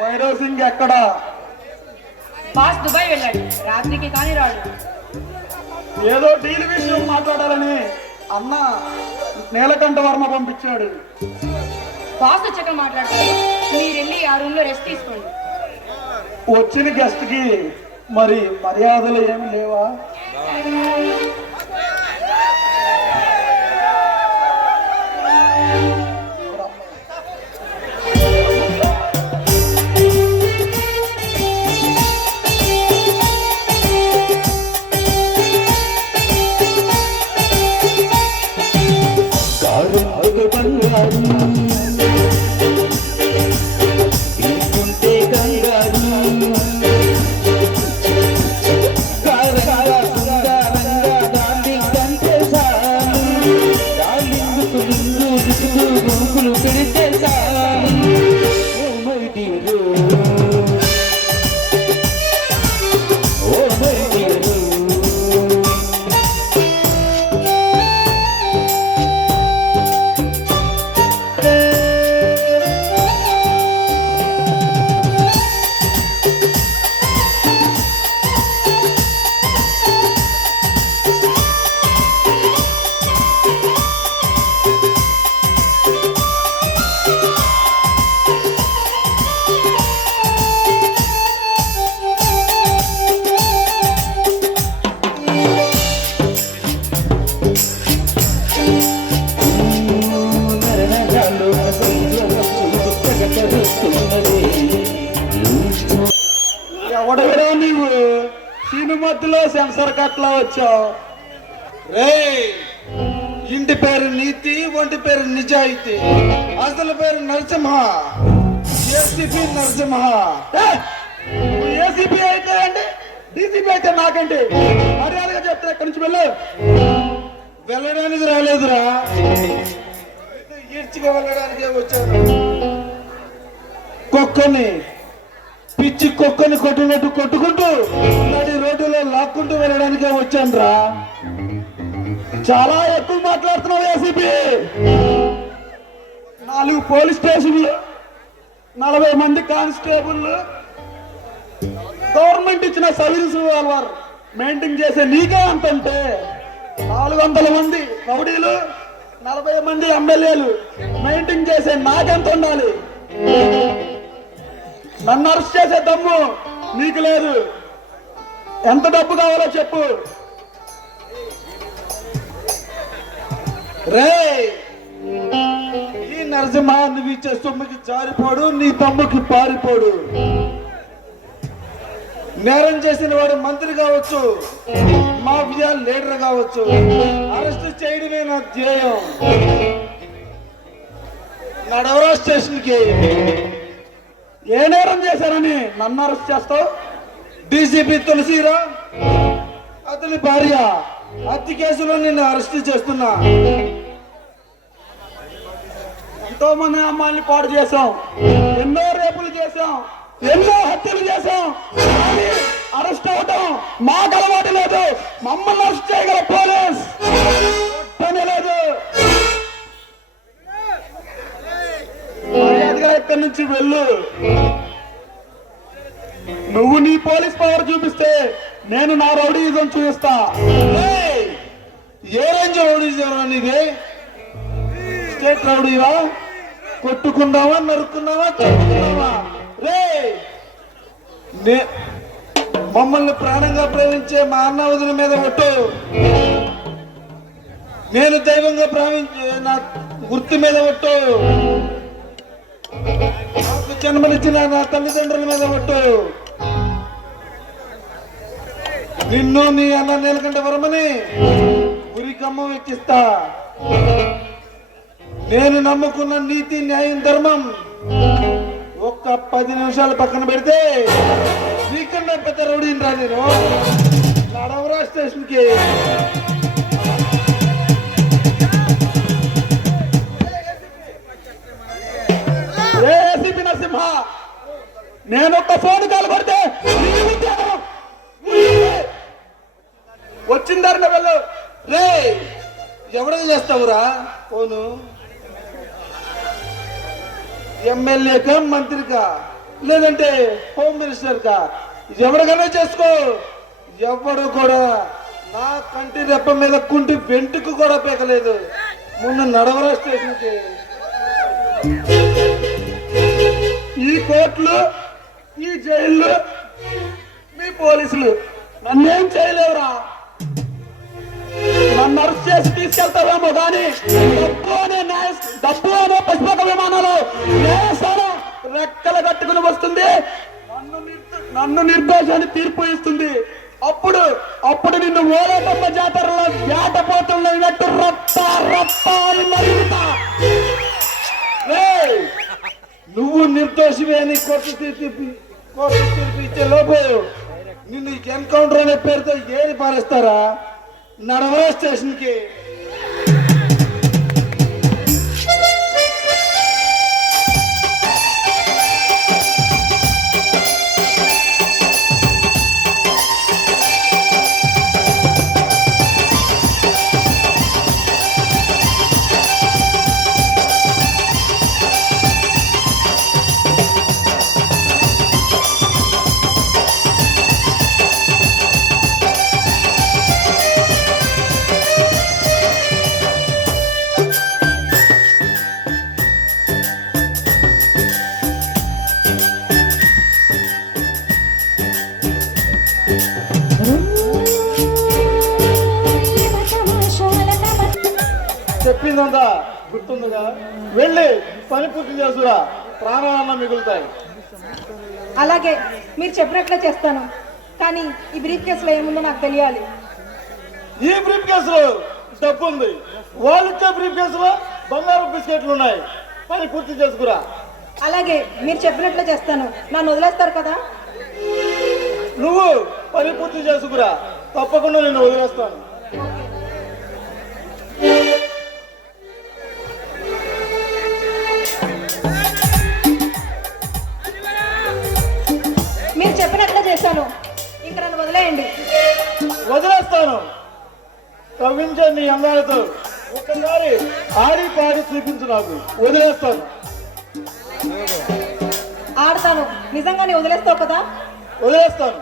భైరవ్ సింగ్ ఎక్కడ? Boss Dubai వెళ్ళాడు, రాత్రికి కానీ రాడు. ఏదో డీల్ విషయం మాట్లాడాలని అన్న నీలకంఠ వర్మ పంపించాడు. బాస్ వచ్చాక మాట్లాడతారు, మీరు వెళ్ళి ఆ రూమ్ లో రెస్ట్ తీసుకోండి. వచ్చిన గెస్ట్ కి మరి మర్యాదలు ఏమి లేవా? ఎవడెవరో నీవు సినిమాలో సెన్సర్ కట్లా వచ్చావు. రే, ఇంటి పేరు నీతి, ఒంటి పేరు నిజాయితీ, అసలు పేరు నరసింహ, ఏసీపీ నరసింహ. ఏసీపీ అయితే అంటే డీసీపీ అయితే నాకంటే మర్యాదగా చెప్తా. ఎక్కడి నుంచి వెళ్ళడానికి రాలేదురా, ఈడ్చిగా వెళ్ళడానికే వచ్చాను. కుక్కని పిచ్చి కుక్కని కొట్టినట్టు కొట్టుకుంటూ నడి రోడ్డులో లాక్కుంటూ వెళ్ళడానికే వచ్చాను రా. చాలా ఎక్కువ మాట్లాడుతున్నావు ఏసీపీ. 4 పోలీస్ స్టేషన్లు, 40 మంది కానిస్టేబుల్, గవర్నమెంట్ ఇచ్చిన సర్వీస్ రివాల్వర్ మెయింటైన్ చేసే నీకే అంతంటే 400 మంది రౌడీలు, 40 మంది ఎమ్మెల్యేలు మెయింటైన్ చేసే నాకెంత ఉండాలి? నన్ను అరెస్ట్ చేసే దమ్ము నీకు లేదు. ఎంత డబ్బు కావాలో చెప్పు. రే, ఈ నరసింహ నువ్వు ఇచ్చే సొమ్ముకి జారిపోడు, నీ తమ్ముకి పారిపోడు. నేరం చేసిన వాడు మంత్రి కావచ్చు, మాఫియా లీడర్ కావచ్చు, అరెస్ట్ చేయడమే నా ధ్యేయం. నడవరా స్టేషన్కి. ఏ నేరం చేశారని నన్ను అరెస్ట్ చేస్తావు? డీసీపీ తులసిరా, అతని భార్య హత్య కేసులో నిన్ను అరెస్ట్ చేస్తున్నా. ఎంతో మంది అమ్మాయిని పాడు చేశాం, ఎన్నో రేపులు చేశాం, ఎన్నో హత్యలు చేశాం. అరెస్ట్ అవటం మాకు అలవాటు లేదు. మమ్మల్ని అరెస్ట్ చేయగల పోలీస్ పని లేదు. మర్యాదగా ఇక్కడి నుంచి వెళ్ళు. నువ్వు నీ పోలీస్ పవర్ చూపిస్తే నేను నా రౌడీజం చూపిస్తా. ఏ రేంజ్ రౌడీజం నీది? స్టేట్ రౌడీవా? కొట్టుకుందామా, నరుక్కున్నావా, చంపుకున్నావా? రే, మమ్మల్ని ప్రాణంగా ప్రేమించే మా అన్న వదిన మీద ఒట్టు. నేను దైవంగా ప్రేమించే నా గుర్తు మీద ఒట్టు. నాకు జన్మనిచ్చిన నా తల్లిదండ్రుల మీద ఒట్టు. నిన్ను నీ అన్న నీలకంఠ వర్మని ఉరికమ్మ ఎక్కిస్తా. నేను నమ్ముకున్న నీతి, న్యాయం, ధర్మం ఒక్క 10 నిమిషాలు పక్కన పెడితే నీకన్నా పెద్ద రౌడీని రా నేను. నడవరా స్టేషన్కి. ఏసీపీ నరసింహ, నేను ఒక్క ఫోన్ కాల్ పడితే వచ్చిందారన్న వెళ్ళు. రే, ఎవడో చేస్తావురా ఫోను? ఎమ్మెల్యేకా మంత్రికా లేదంటే హోమ్ మినిస్టర్ కా ఎవరికైనా చేసుకో. ఎవడు కూడా నా కంటి రెప్ప మీద కుంటి వెంటుకు కూడా పీకలేదు. ముందు నడవరా స్టేషన్కి. ఈ కోర్టులు, ఈ జైళ్ళు, మీ పోలీసులు నన్నేం చేయలేవురా. నన్ను అరెస్ట్ చేసి తీసుకెళ్తావేమో కానీ డబ్బు అనే పశుపక విమానాలు న్యాయస్థానం రెక్కలు కట్టుకుని వస్తుంది. నన్ను నిర్దోషాన్ని తీర్పు ఇస్తుంది. అప్పుడు నిన్ను ఓలేటమ్మ జాతరలో వేటపోతున్నట్టు రప్ప రప్ప అని మరుగుతా. నువ్వు నిర్దోషివే అని కోర్టు తీర్పు ఇచ్చే లోపు నిన్ను ఎన్కౌంటర్ అనే పేరుతో ఏరి పారేస్తారా. నడవరా స్టేషన్కి. చెప్పిందంతా గుర్తుందిగా. వెళ్ళి పని పూర్తి చేసురా, ప్రాణాలన్నా మిగులుతాయి. అలాగే మీరు చెప్పినట్లే చేస్తాను. కానీ ఈ బ్రీఫ్ కేసులో ఏముందో నాకు తెలియాలి. ఈ బ్రీఫ్ కేసులో డబ్బు ఉంది. వాళ్ళు ఇచ్చే బ్రీఫ్ కేసులో బంగారు బిస్కెట్లు ఉన్నాయి. పని పూర్తి చేసుకురా. అలాగే మీరు చెప్పినట్లే చేస్తాను. నన్ను వదిలేస్తారు కదా. నువ్వు పని పూర్తి చేసుకురా, తప్పకుండా నేను వదిలేస్తాను. మీరు చెప్పినట్లే చేశాను. ఇంక నన్ను వదిలేయండి. వదిలేస్తాను. కవ్వించే నీ అందాలతో ఒక్కసారి ఆడి పాడి చూపించు. నాకు వదిలేస్తాను. ఆడతాను. నిజంగానే వదిలేస్తావు కదా. వదిలేస్తాను.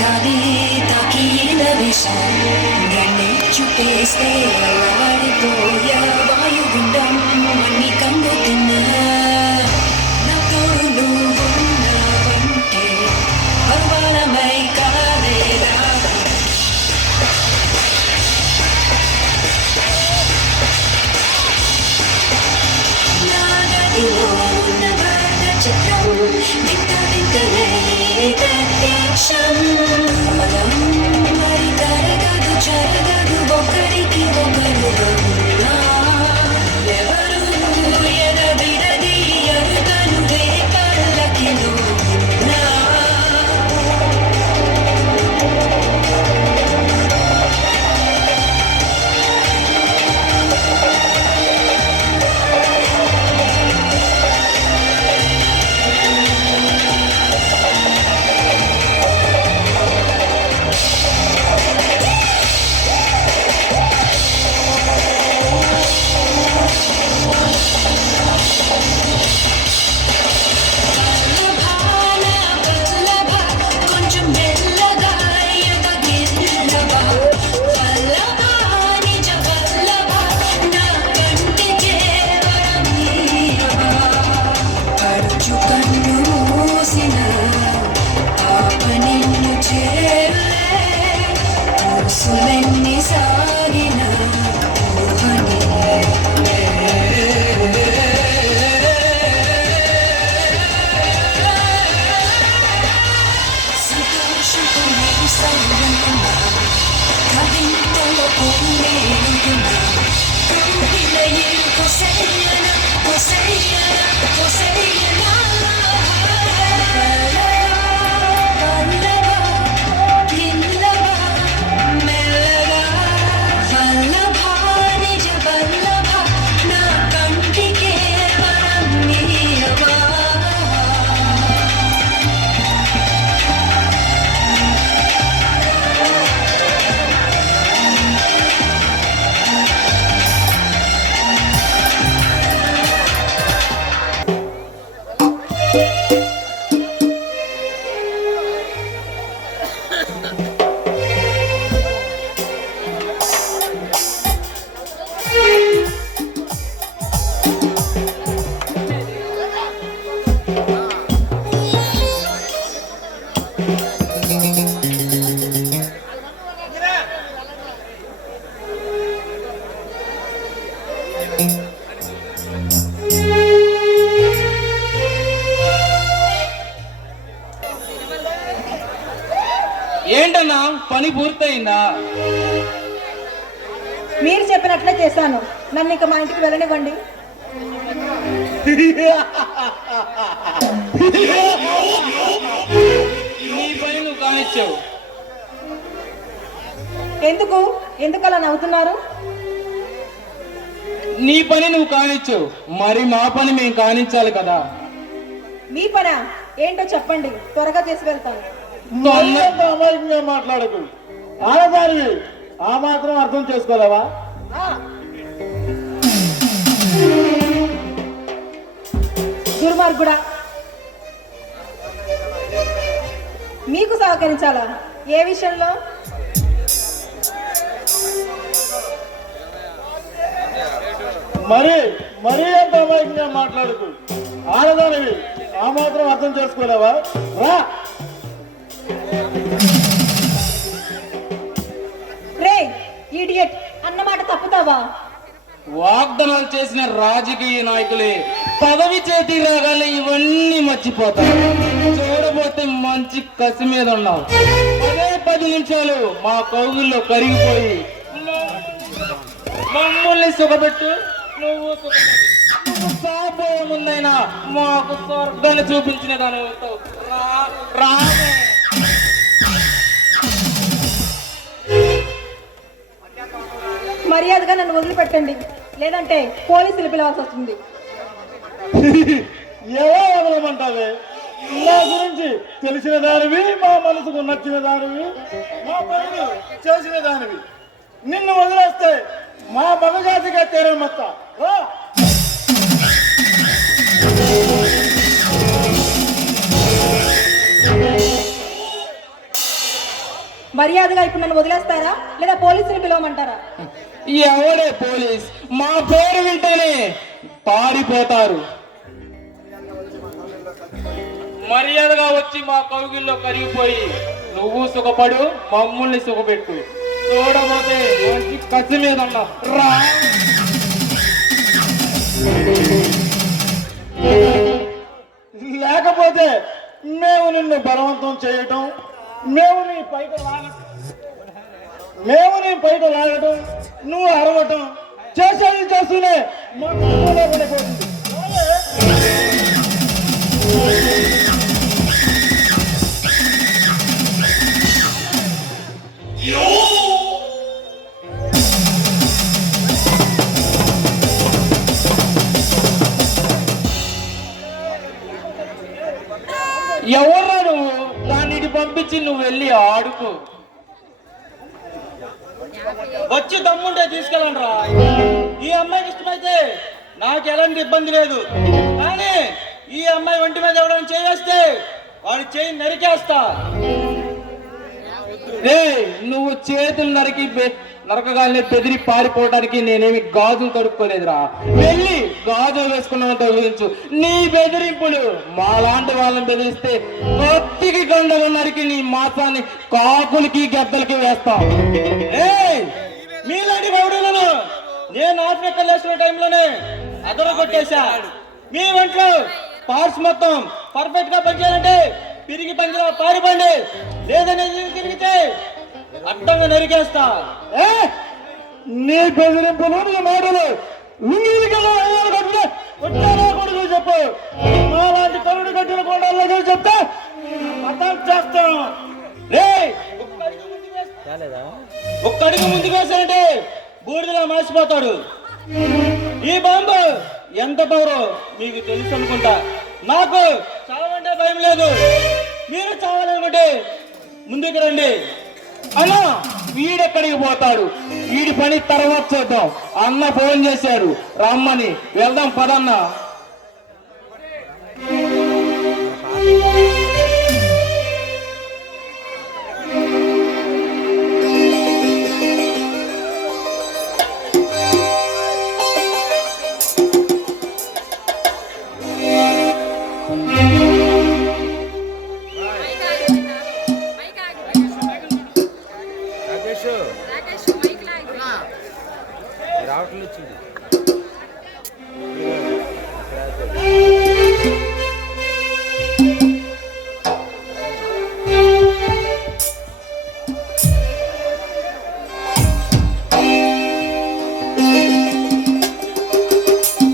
గాలి తాకిన విషం నన్ను చుట్టేస్తే అలవాడిపోయా వాయుగుండం అన్ని కంగుతున్నా నా తోడు నువ్వున్నావంటే పర్వాలమై కాలేదా నా గదిలో ఉన్న వర్ణచిత్రం వింత వింతలే ప్రత్యక్షం పదం మరి తరగదు జరగదు ఒకరికి ఒకరు ఉన్నా ఎవరు ఎదవిడది అరుగను రేపల్లకి నువ్వున్నా కొంచెం మెల్లగా ఎదగిల్లవా వల్లభా నిజ వల్లభా నా కంటికే వరమీయవా పడుచు కన్ను మూసిన పాప నిన్ను చేరులే పూసులెన్ని సాగిన సంతోషంతో నేను సౌందర్యమా కవింతలో పొందేనుకున్నా కౌగిలയിൽ కొసయ్యన కొసయ్యన కొసయ్యన వల్లభా పిల్లవా మెల్లగా వల్లభా నిజ వల్లభా నా కంటికే వరం నీయవా ఏంటన్నా పని పూర్తయిందా? మీరు చెప్పినట్లే చేశాను. నన్ను ఇక మా ఇంటికి వెళ్ళనివ్వండి. నీ పని నువ్వు కానిచ్చావు. ఎందుకు అలా నవ్వుతున్నారు? నీ పని నువ్వు కానిచ్చావు, మరి మా పని మేము కానించాలి కదా. మీ పనా ఏంటో చెప్పండి, త్వరగా చేసి వెళ్తాను. అమాయకంగా మాట్లాడకు. ఆడదానివి ఆ మాత్రం అర్థం చేసుకోలేవా? దుర్మార్గుడా, మీకు సహకరించాలా? ఏ విషయంలో? మరీ అంత అమాయకంగా మాట్లాడకు. ఆడదానివి ఆ మాత్రం అర్థం చేసుకోలేవా? రా. రే ఈడియట్, అన్నమాట తప్పుతావా? వాగ్దానాలు చేసిన రాజకీయ నాయకులే పదవి చేతి రాగానే ఇవన్నీ మర్చిపోతారు. చూడబోతే మంచి కసి మీద ఉన్నావు. అదే 10 నిమిషాలు మా కౌగుల్లో కరిగిపోయి మమ్మల్ని సుఖపెట్టు. నువ్వు సాపోయే ముందైనా మాకు స్వర్గాన్ని చూపించిన దాని రామే. మర్యాదగా నన్ను వదిలిపెట్టండి, లేదంటే పోలీసులు పిలవాల్సి వస్తుంది. ఎలా వదలమంటావే? నా గురించి తెలిసిన దానివి, మా మనసుకు నచ్చిన దానివి, మా పనులు చేసిన దానివి. నిన్ను వదిలేస్తే మా మగజాతిగా తీరమత్త. మర్యాదగా ఇప్పుడు నన్ను వదిలేస్తారా లేదా పోలీసుని పిలవమంటారా? ఎవడే పోలీస్? మా పేరు వింటేనే పారిపోతారు. మర్యాదగా వచ్చి మా కౌగిల్లో కరిగిపోయి నువ్వు సుఖపడు, మమ్మల్ని సుఖపెట్టు. చూడబోతే మంచి కసి మీద ఉన్నావు రా. లేకపోతే మేము నిన్ను బలవంతం చేయటం, మేము నీ పైట లాగటం, నువ్వు అరవటం చేసేది చేస్తూనే మా కుటుంబంలో పడిపోతుంది. ఎవర్రా నువ్వు? దాన్ని పంపించి నువ్వు వెళ్ళి ఆడుకో. వచ్చి దమ్ముంటే తీసుకెళ్ళండిరా. ఈ అమ్మాయికి ఇష్టమైతే నాకు ఎలాంటి ఇబ్బంది లేదు, కానీ ఈ అమ్మాయి ఒంటి మీద ఎవరైనా చేయేస్తే వాడి చేయి నరికేస్తా. నువ్వు చేతులు నరకగానే బెదిరి పారిపోవడానికి నేనేమి గాజులు తడుక్కోలేదురా. వెళ్ళి గాజులు వేసుకున్నావు తొలగించు. నీ బెదిరింపులు మాలాంటి వాళ్ళని బెదిరిస్తే కొద్దికి గండలు నరికి నీ మాసాన్ని కాకులకి గద్దలకి వేస్తాం. మీలాంటి పౌరులను నేను ఆఫ్రికన్ వేసిన టైంలోనే అదరగొట్టేశా. మీ ఒంట్లో పార్ట్స్ మొత్తం పర్ఫెక్ట్ గా పనిచేయాలంటే పిరిగి పంజరా పారిపోండి, లేదని తిరిగితే అడ్డంగా నరికేస్తా. నీ బెదిరింపులు నీ మాటలు కొడుకు చెప్పు. మాలాంటి కరుడు కట్టిన కొండల్లో చెప్తా అర్థం చేస్తాను. ఒక్కడికి ముందుకు వేసానంటే బూడిదలా మార్చిపోతాడు. ఈ బాంబు ఎంత పవరో మీకు తెలుసు అనుకుంటా. నాకు చావంటే భయం లేదు. మీరు చావాలనుకుంటే ముందుకు రండి. అన్నా వీడెక్కడికి పోతాడు? వీడి పని తర్వాత చూద్దాం. అన్న ఫోన్ చేశాడు రమ్మని. వెళ్దాం పదన్నా.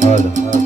Halo.